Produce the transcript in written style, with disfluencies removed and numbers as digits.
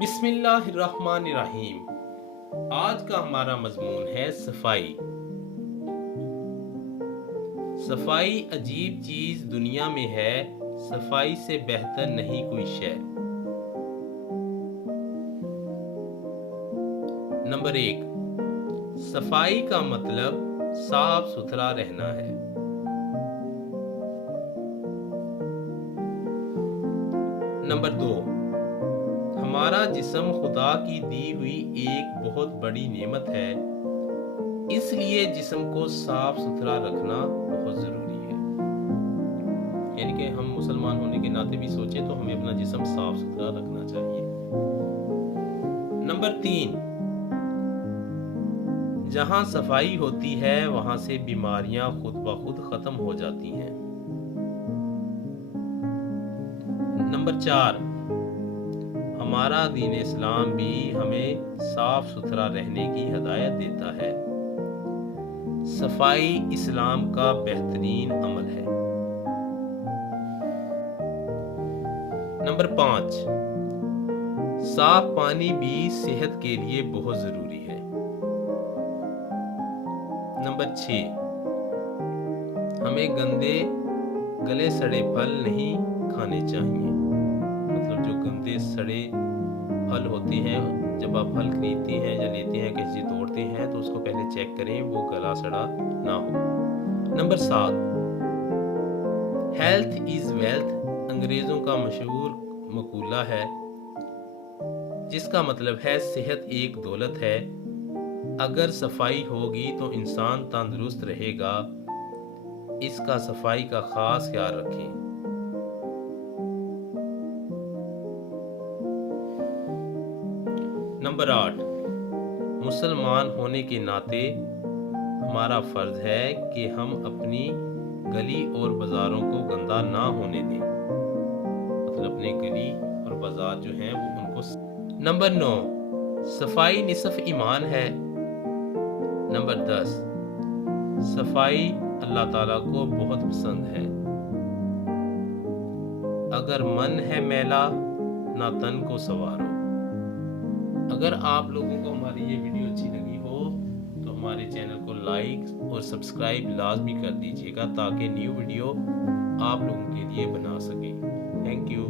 بسم اللہ الرحمن الرحیم۔ آج کا ہمارا مضمون ہے صفائی۔ صفائی عجیب چیز دنیا میں ہے، صفائی سے بہتر نہیں کوئی شے۔ نمبر 1، صفائی کا مطلب صاف ستھرا رہنا ہے۔ نمبر 2، ہمارا جسم خدا کی دی ہوئی ایک بہت بڑی نعمت ہے، اس لیے جسم کو صاف ستھرا رکھنا بہت ضروری ہے۔ یعنی کہ ہم مسلمان ہونے کے ناطے بھی سوچیں تو ہمیں اپنا جسم صاف ستھرا رکھنا چاہیے۔ نمبر 3، جہاں صفائی ہوتی ہے وہاں سے بیماریاں خود بخود ختم ہو جاتی ہیں۔ نمبر 4، ہمارا دین اسلام بھی ہمیں صاف ستھرا رہنے کی ہدایت دیتا ہے۔ صفائی اسلام کا بہترین عمل ہے۔ نمبر 5، صاف پانی بھی صحت کے لیے بہت ضروری ہے۔ نمبر 6، ہمیں گندے گلے سڑے پھل نہیں کھانے چاہیے۔ مطلب جو گندے سڑے پھل ہوتے ہیں، جب آپ پھل خریدتے ہیں یا لیتے ہیں کسی سے توڑتے ہیں تو اس کو پہلے چیک کریں وہ گلا سڑا نہ ہو۔ نمبر 7، ہیلتھ از ویلتھ انگریزوں کا مشہور مقولہ ہے، جس کا مطلب ہے صحت ایک دولت ہے۔ اگر صفائی ہوگی تو انسان تندرست رہے گا، اس کا صفائی کا خاص خیال رکھیں۔ نمبر 8، مسلمان ہونے کے ناطے ہمارا فرض ہے کہ ہم اپنی گلی اور بازاروں کو گندا نہ ہونے دیں۔ مطلب اپنے گلی اور بازار جو ہیں وہ ان کو۔ نمبر 9، صفائی نصف ایمان ہے۔ نمبر 10، صفائی اللہ تعالیٰ کو بہت پسند ہے۔ اگر من ہے میلا نہ تن کو سنوارو۔ اگر آپ لوگوں کو ہماری یہ ویڈیو اچھی لگی ہو تو ہمارے چینل کو لائک اور سبسکرائب لازمی کر دیجیے گا تاکہ نیو ویڈیو آپ لوگوں کے لیے بنا سکیں۔ Thank you.